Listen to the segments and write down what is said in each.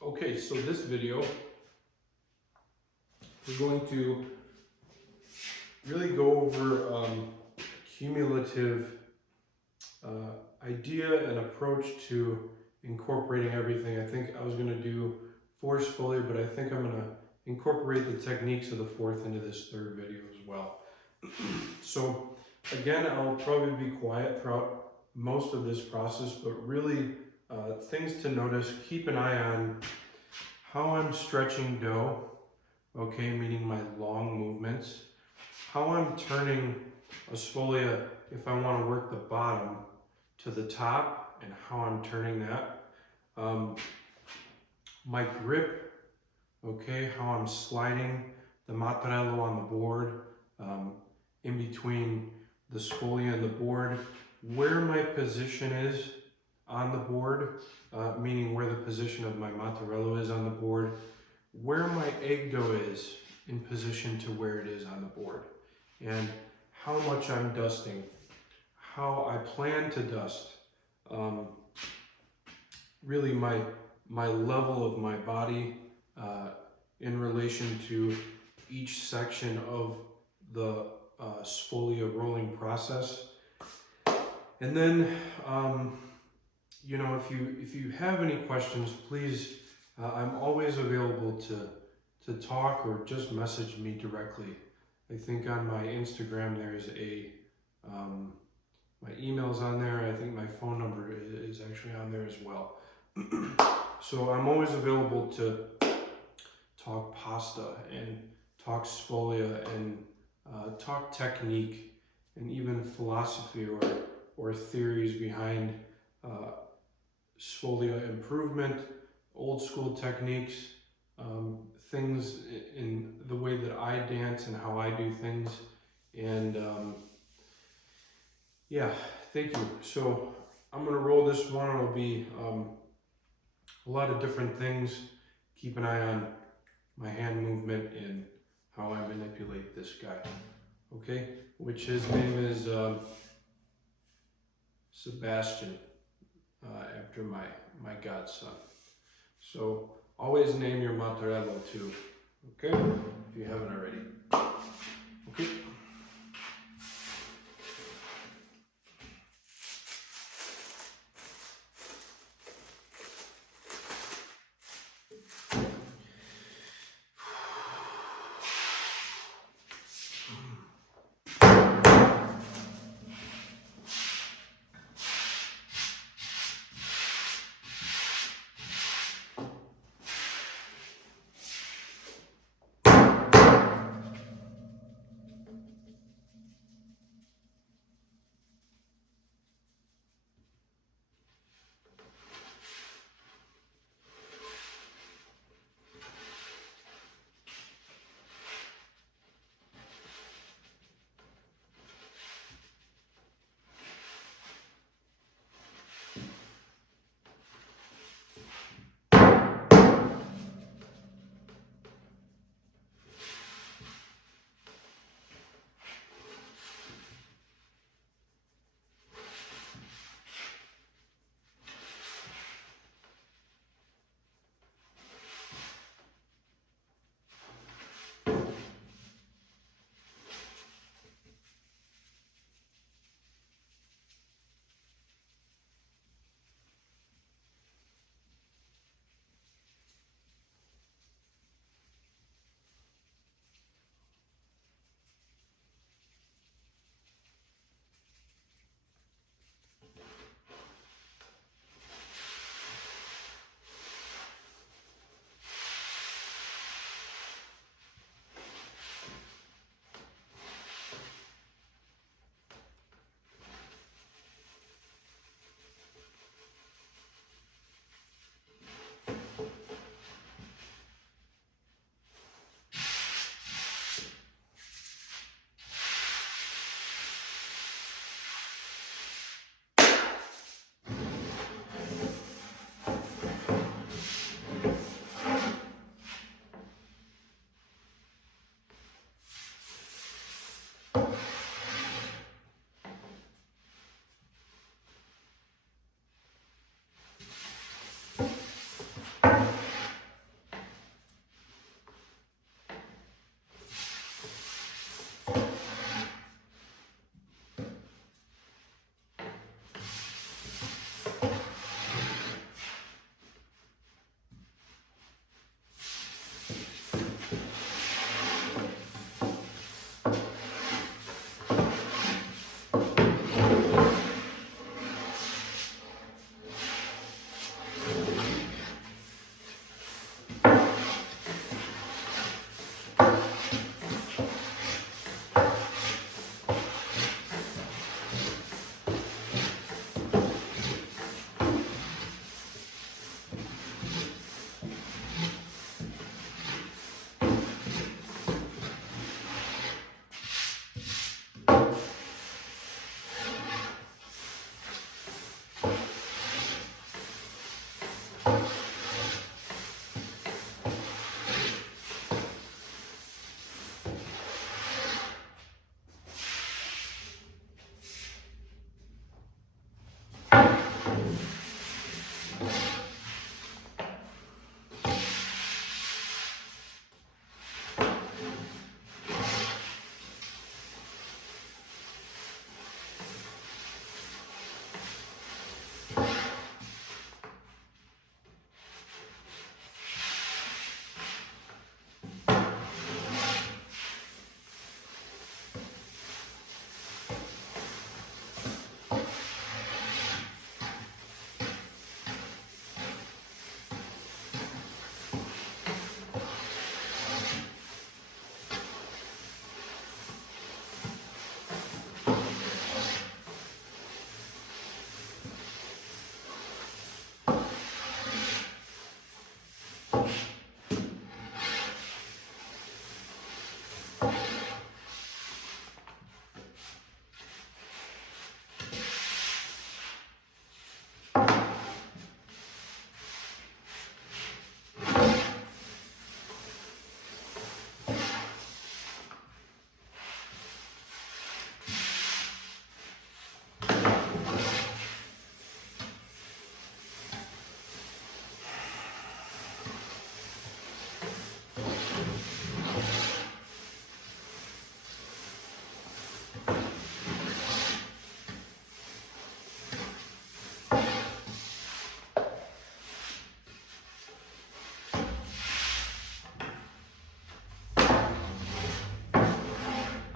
Okay, so this video, we're going to really go over cumulative idea and approach to incorporating everything. I think I was going to do 4 Sfoglia, but I think I'm going to incorporate the techniques of the 4th into this 3rd video as well. So again, I'll probably be quiet throughout most of this process, but really things to notice, keep an eye on how I'm stretching dough, okay, meaning my long movements, how I'm turning a Sfoglia if I want to work the bottom to the top, and how I'm turning that. My grip, okay, how I'm sliding the mattarello on the board, in between the Sfoglia and the board, where my position is on the board, meaning where the position of my mattarello is on the board, where my egg dough is in position to where it is on the board, and how much I'm dusting, how I plan to dust, really my level of my body in relation to each section of the Sfoglia rolling process. And then, you know, if you have any questions, please, I'm always available to talk or just message me directly. I think on my Instagram there's my email's on there. I think my phone number is actually on there as well. So I'm always available to talk pasta and talk Sfoglia and talk technique and even philosophy or theories behind Sfoglia improvement, old school techniques, things in the way that I dance and how I do things. And yeah, thank you. So I'm gonna roll this one. It'll be a lot of different things. Keep an eye on my hand movement and how I manipulate this guy. Okay, which his name is Sebastian, after my godson. So always name your mattarello too, okay, if you haven't already. Okay.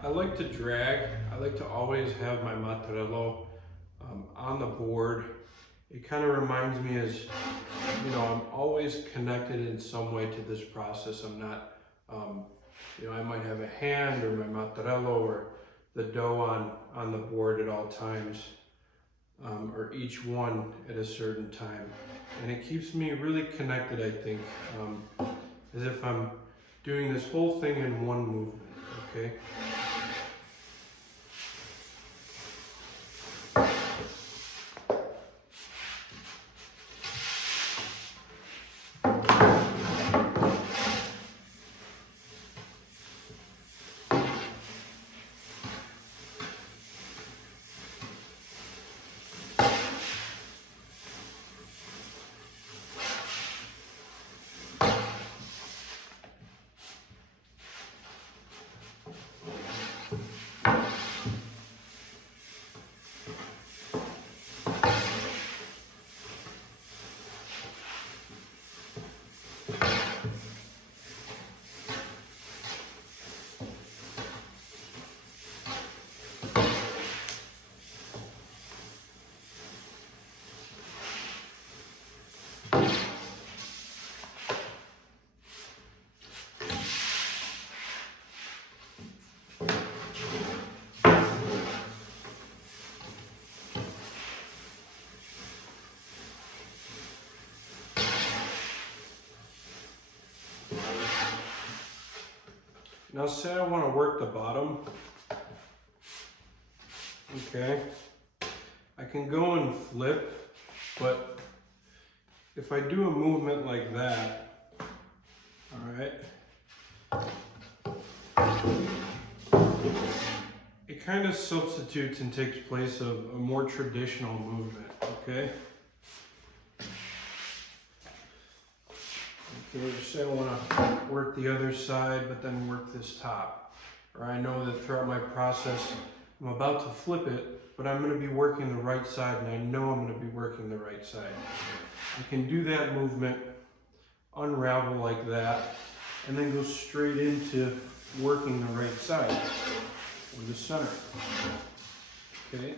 I like to drag. I like to always have my mattarello on the board. It kind of reminds me as, you know, I'm always connected in some way to this process. I'm not, you know, I might have a hand or my mattarello or the dough on the board at all times, or each one at a certain time. And it keeps me really connected, I think, as if I'm doing this whole thing in one movement, okay? Now say I want to work the bottom, okay, I can go and flip, but if I do a movement like that, all right, it kind of substitutes and takes place of a more traditional movement, okay? Okay, say I want to work the other side, but then work this top. Or I know that throughout my process, I'm about to flip it, but I'm going to be working the right side, and I know I'm going to be working the right side. I can do that movement, unravel like that, and then go straight into working the right side, or the center. Okay?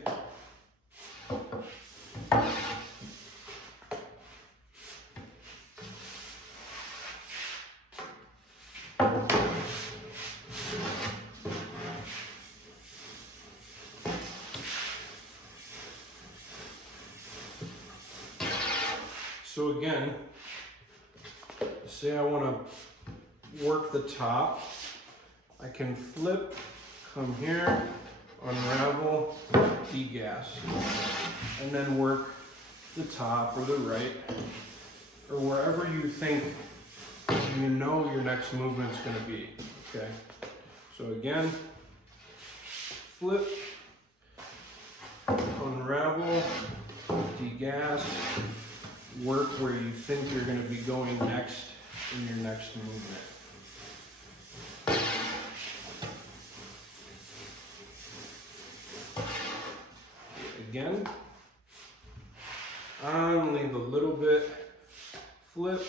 So again, say I want to work the top, I can flip, come here, unravel, degas, and then work the top or the right, or wherever you think you know your next movement's going to be, okay? So again, flip, unravel, degas, work where you think you're going to be going next in your next movement. Again, on, leave a little bit, flip,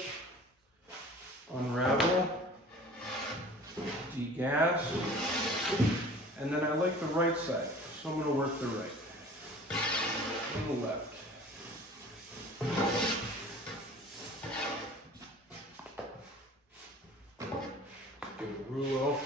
unravel, degas, and then I like the right side, so I'm going to work the right and the left. Give it a rouleau.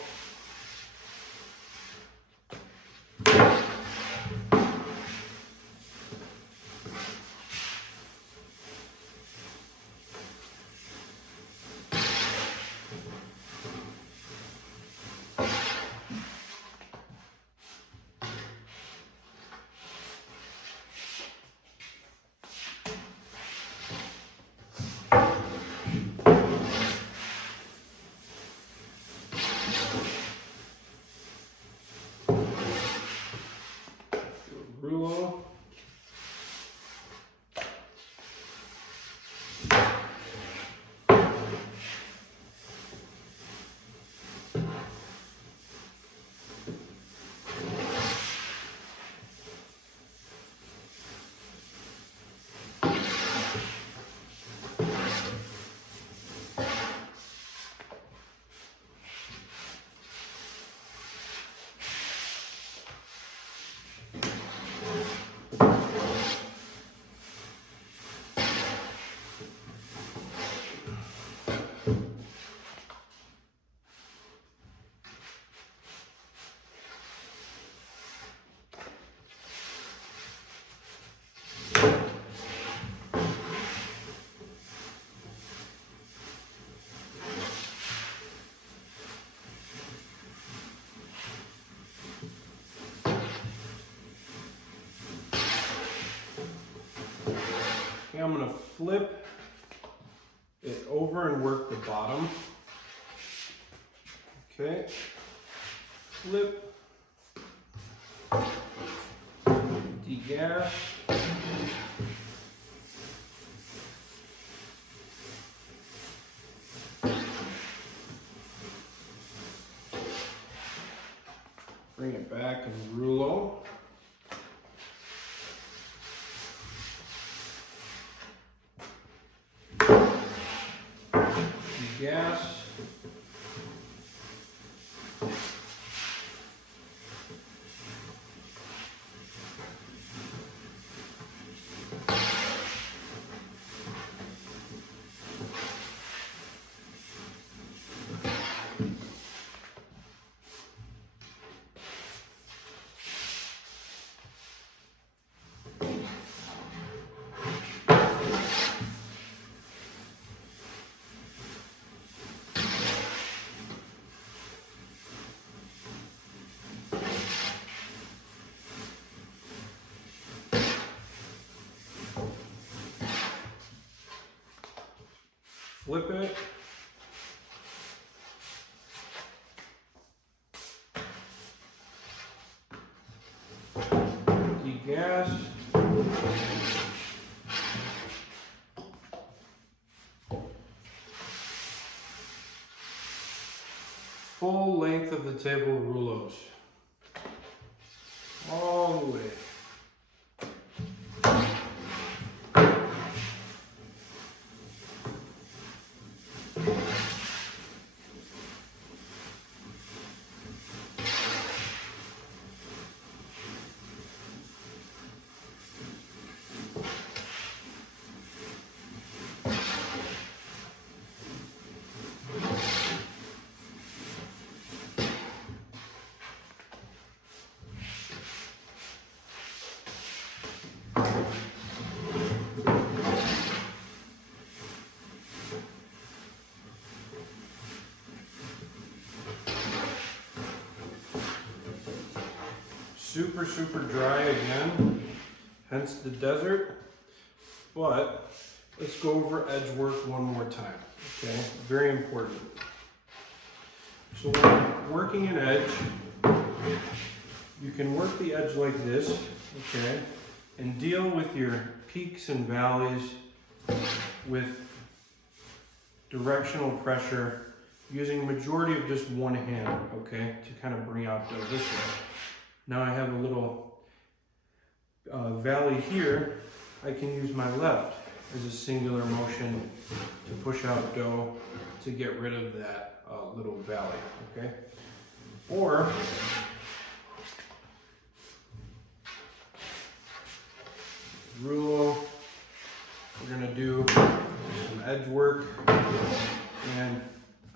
I'm going to flip it over and work the bottom. Okay, flip, degas, bring it back and rouleau. Gas. Flip it. Degas. Full length of the table rouleaus. All the way. Super dry again, hence the desert. But let's go over edge work one more time, okay? Very important. So when you're working an edge, you can work the edge like this, okay? And deal with your peaks and valleys with directional pressure using majority of just one hand, okay? To kind of bring out dough this way. Now I have a little valley here. I can use my left as a singular motion to push out dough to get rid of that little valley, okay? Or rouleau, we're gonna do some edge work, and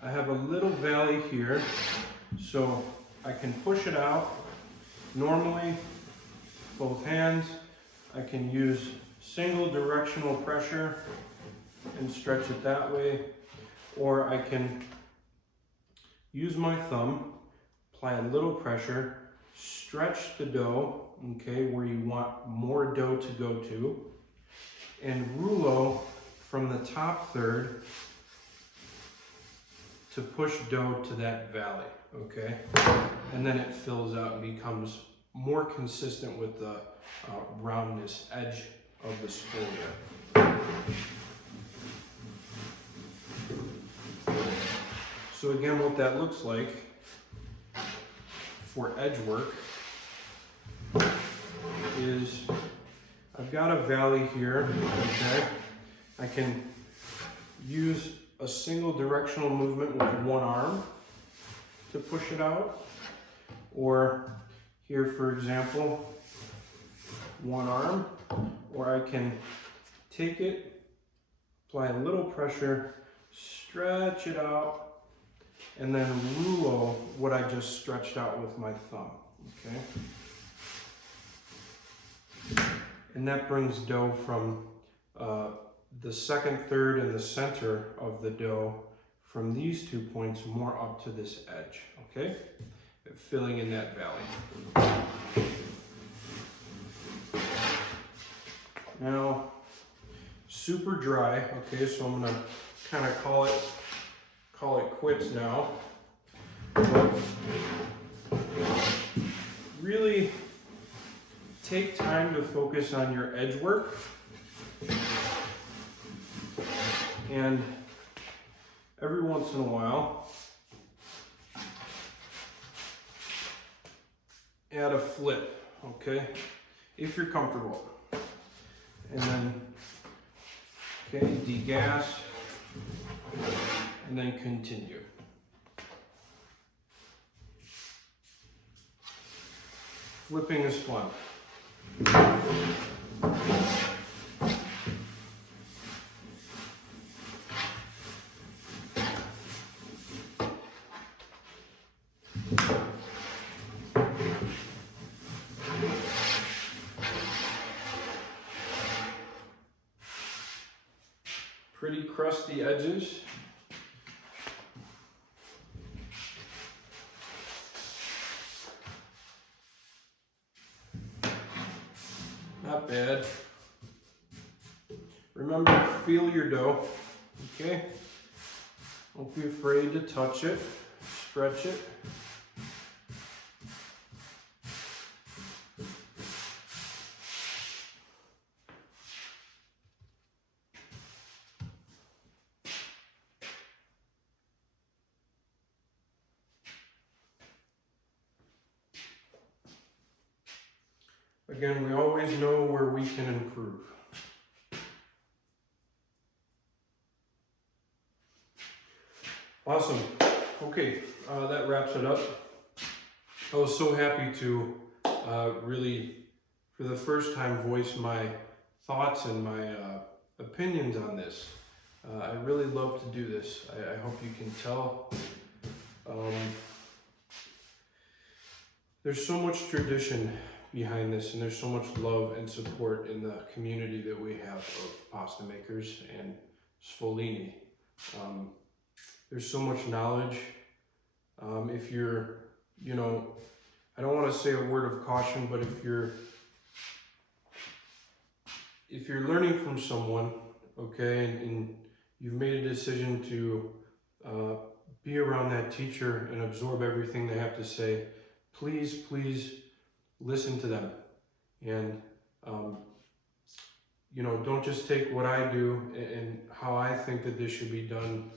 I have a little valley here, so I can push it out. Normally, both hands, I can use single directional pressure and stretch it that way, or I can use my thumb, apply a little pressure, stretch the dough, okay, where you want more dough to go to, and rouleau from the top third to push dough to that valley, okay? And then it fills out and becomes more consistent with the roundness edge of the sfoglia. So again, what that looks like for edge work is I've got a valley here, okay? I can use a single directional movement with one arm to push it out, or here, for example, one arm, or I can take it, apply a little pressure, stretch it out, and then rouleau what I just stretched out with my thumb, okay? And that brings dough from the second third and the center of the dough from these 2 points more up to this edge, okay? Filling in that valley. Now, super dry. Okay, so I'm gonna kind of call it quits now. But really take time to focus on your edge work, and every once in a while add a flip, okay, if you're comfortable. And then, okay, degas, and then continue. Flipping is fun. Pretty crusty edges. Not bad. Remember, feel your dough, okay? Don't be afraid to touch it, stretch it. Again, we always know where we can improve. Awesome. Okay, that wraps it up. I was so happy to really, for the first time, voice my thoughts and my opinions on this. I really love to do this. I hope you can tell. There's so much tradition behind this, and there's so much love and support in the community that we have of pasta makers and Sfollini. There's so much knowledge. If you're, you know, I don't want to say a word of caution, but if you're learning from someone, okay, and you've made a decision to be around that teacher and absorb everything they have to say, please listen to them. And, you know, don't just take what I do and how I think that this should be done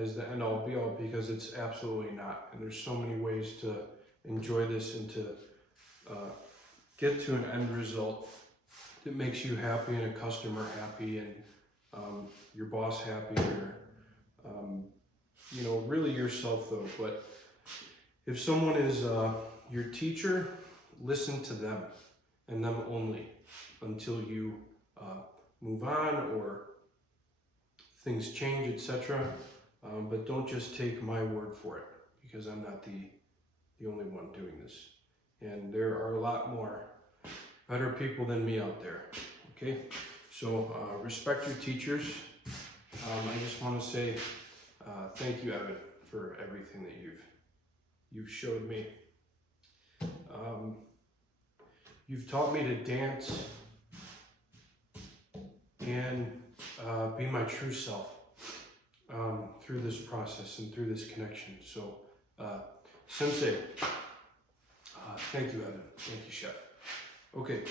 as the end-all be-all, because it's absolutely not. And there's so many ways to enjoy this and to get to an end result that makes you happy and a customer happy and your boss happy, or you know, really yourself though. But if someone is your teacher, listen to them and them only until you move on or things change, etc. But don't just take my word for it, because I'm not the only one doing this. And there are a lot more better people than me out there, okay? So respect your teachers. I just want to say thank you, Evan, for everything that you've showed me. You've taught me to dance and be my true self through this process and through this connection. So, Sensei, thank you, Evan. Thank you, Chef. Okay.